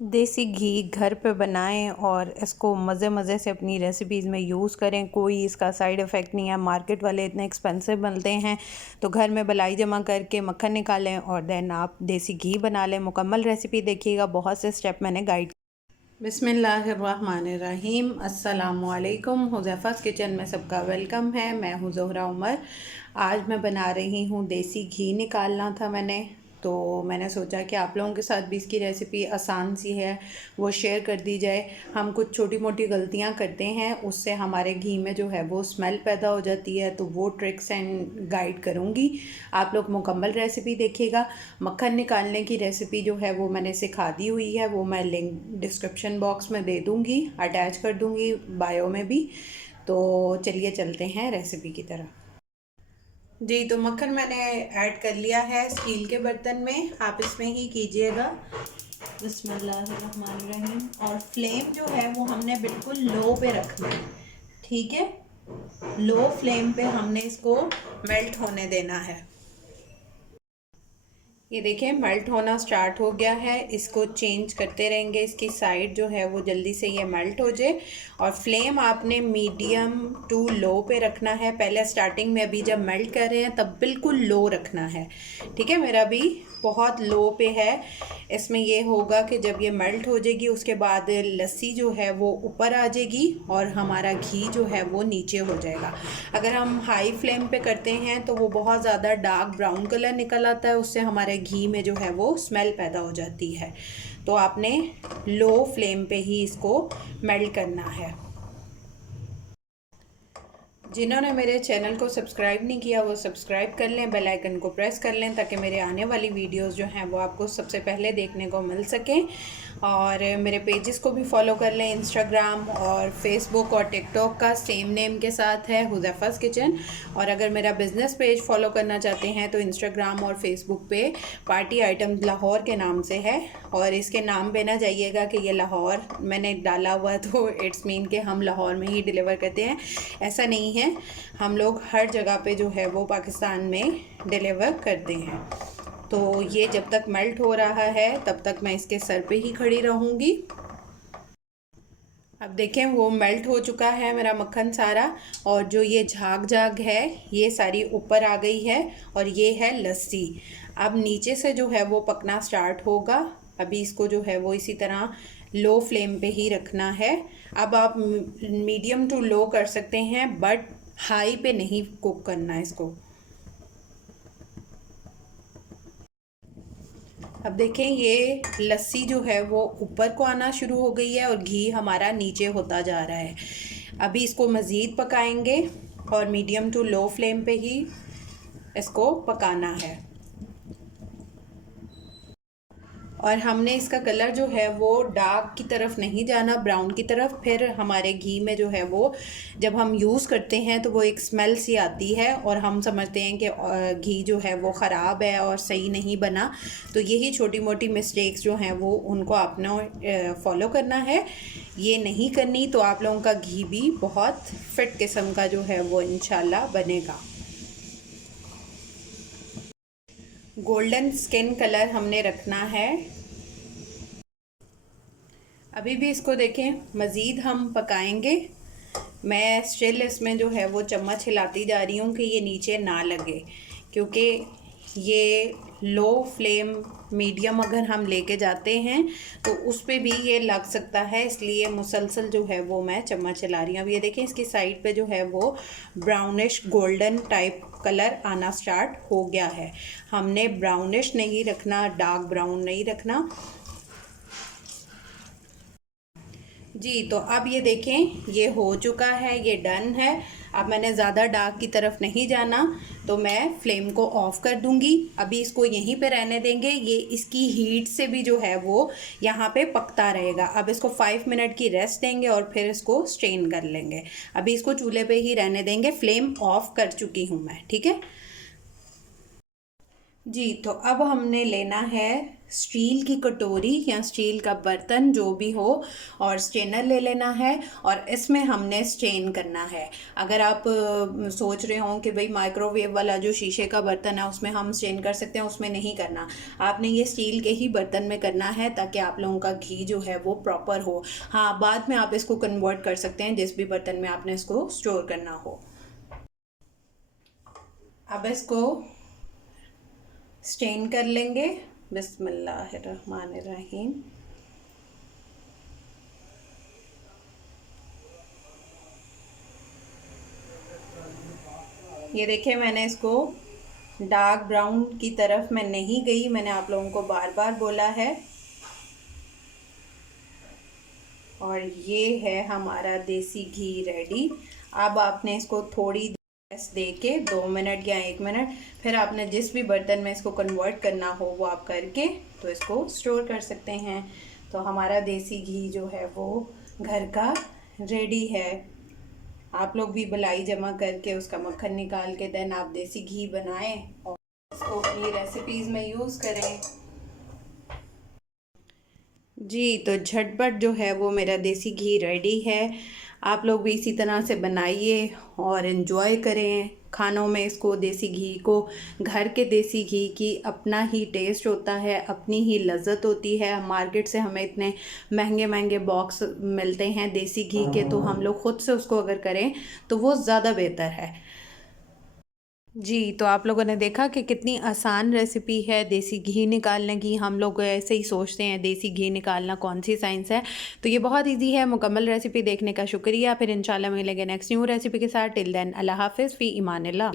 देसी घी घर पे बनाएं और इसको मज़े मज़े से अपनी रेसिपीज़ में यूज़ करें। कोई इसका साइड इफ़ेक्ट नहीं है। मार्केट वाले इतने एक्सपेंसिव मिलते हैं, तो घर में मलाई जमा करके मक्खन निकालें और देन आप देसी घी बना लें। मुकम्मल रेसिपी देखिएगा, बहुत से स्टेप मैंने गाइड। बिस्मिल्लाहिर्रहमानिर्रहीम। अस्सलामुअलैकुम। हुज़ैफ़ा's किचन में सबका वेलकम है। मैं हूँ ज़ोहरा उमर। आज मैं बना रही हूँ देसी घी। निकालना था मैंने सोचा कि आप लोगों के साथ भी इसकी रेसिपी आसान सी है, वो शेयर कर दी जाए। हम कुछ छोटी मोटी गलतियाँ करते हैं, उससे हमारे घी में जो है वो स्मेल पैदा हो जाती है, तो वो ट्रिक्स एंड गाइड करूँगी। आप लोग मुकम्मल रेसिपी देखिएगा। मक्खन निकालने की रेसिपी जो है वो मैंने सिखा दी हुई है, वो मैं लिंक डिस्क्रिप्शन बॉक्स में दे दूँगी, अटैच कर दूँगी बायो में भी। तो चलिए चलते हैं रेसिपी की तरफ। जी, तो मक्खन मैंने ऐड कर लिया है स्टील के बर्तन में, आप इसमें ही कीजिएगा। बिस्मिल्लाहिर्रहमानिर्रहीम। और फ्लेम जो है वो हमने बिल्कुल लो पे रखना है, ठीक है। लो फ्लेम पे हमने इसको मेल्ट होने देना है। ये देखें मेल्ट होना स्टार्ट हो गया है। इसको चेंज करते रहेंगे, इसकी साइड जो है वो जल्दी से ये मेल्ट हो जाए। और फ्लेम आपने मीडियम टू लो पे रखना है। पहले स्टार्टिंग में अभी जब मेल्ट कर रहे हैं तब बिल्कुल लो रखना है, ठीक है। मेरा भी बहुत लो पे है। इसमें ये होगा कि जब ये मेल्ट हो जाएगी उसके बाद लस्सी जो है वो ऊपर आ जाएगी और हमारा घी जो है वो नीचे हो जाएगा। अगर हम हाई फ्लेम पे करते हैं तो वो बहुत ज़्यादा डार्क ब्राउन कलर निकल आता है, उससे हमारे घी में जो है वो स्मेल पैदा हो जाती है। तो आपने लो फ्लेम पे ही इसको मेल्ट करना है। जिन्होंने मेरे चैनल को सब्सक्राइब नहीं किया वो सब्सक्राइब कर लें, बेल आइकन को प्रेस कर लें ताकि मेरे आने वाली वीडियोस जो हैं वो आपको सबसे पहले देखने को मिल सकें। और मेरे पेजेस को भी फॉलो कर लें, इंस्टाग्राम और फेसबुक और टिकटॉक का सेम नेम के साथ है, हुज़ैफ़ा's किचन। और अगर मेरा बिज़नेस पेज फॉलो करना चाहते हैं तो इंस्टाग्राम और फेसबुक पे पार्टी आइटम लाहौर के नाम से है। और इसके नाम पे ना जाइएगा कि ये लाहौर मैंने डाला हुआ तो इट्स मीन कि हम लाहौर में ही डिलीवर करते हैं, ऐसा नहीं है। हम लोग हर जगह पे जो है वो पाकिस्तान में डिलीवर करते हैं। तो ये जब तक मेल्ट हो रहा है तब तक मैं इसके सर पे ही खड़ी रहूँगी। अब देखें वो मेल्ट हो चुका है मेरा मक्खन सारा, और जो ये झाग झाग है ये सारी ऊपर आ गई है, और ये है लस्सी। अब नीचे से जो है वो पकना स्टार्ट होगा। अभी इसको जो है वो इसी तरह लो फ्लेम पे ही रखना है। अब आप मीडियम टू लो कर सकते हैं, बट हाई पे नहीं कुक करना है इसको। अब देखें ये लस्सी जो है वो ऊपर को आना शुरू हो गई है और घी हमारा नीचे होता जा रहा है। अभी इसको मज़ीद पकाएंगे और मीडियम टू लो फ्लेम पे ही इसको पकाना है। और हमने इसका कलर जो है वो डार्क की तरफ नहीं जाना, ब्राउन की तरफ। फिर हमारे घी में जो है वो जब हम यूज़ करते हैं तो वो एक स्मेल सी आती है और हम समझते हैं कि घी जो है वो ख़राब है और सही नहीं बना। तो यही छोटी मोटी मिस्टेक्स जो हैं वो उनको आपने फॉलो करना है, ये नहीं करनी। तो आप लोगों का घी भी बहुत फिट किस्म का जो है वो इंशाल्लाह बनेगा। गोल्डन स्किन कलर हमने रखना है। अभी भी इसको देखें, मज़ीद हम पकाएंगे। मैं स्टिल इसमें जो है वो चम्मच हिलाती जा रही हूँ कि ये नीचे ना लगे, क्योंकि ये लो फ्लेम मीडियम अगर हम लेके जाते हैं तो उस पे भी ये लग सकता है, इसलिए मुसलसल जो है वो मैं चम्मच हिला रही हूँ। अब ये देखें इसकी साइड पे जो है वो ब्राउनिश गोल्डन टाइप कलर आना स्टार्ट हो गया है। हमने ब्राउनिश नहीं रखना, डार्क ब्राउन नहीं रखना जी। तो अब ये देखें ये हो चुका है, ये डन है। अब मैंने ज़्यादा डार्क की तरफ नहीं जाना, तो मैं फ्लेम को ऑफ़ कर दूंगी। अभी इसको यहीं पे रहने देंगे, ये इसकी हीट से भी जो है वो यहाँ पे पकता रहेगा। अब इसको 5 मिनट की रेस्ट देंगे और फिर इसको स्ट्रेन कर लेंगे। अभी इसको चूल्हे पे ही रहने देंगे, फ्लेम ऑफ़ कर चुकी हूँ मैं, ठीक है जी। तो अब हमने लेना है स्टील की कटोरी या स्टील का बर्तन जो भी हो, और स्ट्रेनर ले लेना है, और इसमें हमने स्ट्रेन करना है। अगर आप सोच रहे हो कि भाई माइक्रोवेव वाला जो शीशे का बर्तन है उसमें हम स्ट्रेन कर सकते हैं, उसमें नहीं करना। आपने ये स्टील के ही बर्तन में करना है, ताकि आप लोगों का घी जो है वो प्रॉपर हो। हाँ, बाद में आप इसको कन्वर्ट कर सकते हैं जिस भी बर्तन में आपने इसको स्टोर करना हो। अब इसको स्ट्रेन कर लेंगे। बिस्मिल्लाहिर्रहमानिर्रहीम। ये देखिए, मैंने इसको डार्क ब्राउन की तरफ मैं नहीं गई, मैंने आप लोगों को बार बार बोला है। और ये है हमारा देसी घी रेडी। अब आपने इसको थोड़ी गैस दे के 2 मिनट या 1 मिनट, फिर आपने जिस भी बर्तन में इसको कन्वर्ट करना हो वो आप करके तो इसको स्टोर कर सकते हैं। तो हमारा देसी घी जो है वो घर का रेडी है। आप लोग भी मलाई जमा करके उसका मक्खन निकाल के देन आप देसी घी बनाएं और इसको अपनी रेसिपीज़ में यूज़ करें। जी, तो झटपट जो है वो मेरा देसी घी रेडी है। आप लोग भी इसी तरह से बनाइए और इन्जॉय करें खानों में इसको। देसी घी को, घर के देसी घी की अपना ही टेस्ट होता है, अपनी ही लज़्ज़त होती है। मार्केट से हमें इतने महंगे महंगे बॉक्स मिलते हैं देसी घी के, तो हम लोग ख़ुद से उसको अगर करें तो वो ज़्यादा बेहतर है। जी, तो आप लोगों ने देखा कि कितनी आसान रेसिपी है देसी घी निकालने की। हम लोग ऐसे ही सोचते हैं देसी घी निकालना कौन सी साइंस है, तो ये बहुत इजी है। मुकम्मल रेसिपी देखने का शुक्रिया। फिर इंशाल्लाह मिलेंगे नेक्स्ट न्यू रेसिपी के साथ। टिल देन अल्लाह हाफ़िज़ फ़ी इमानिल्लाह।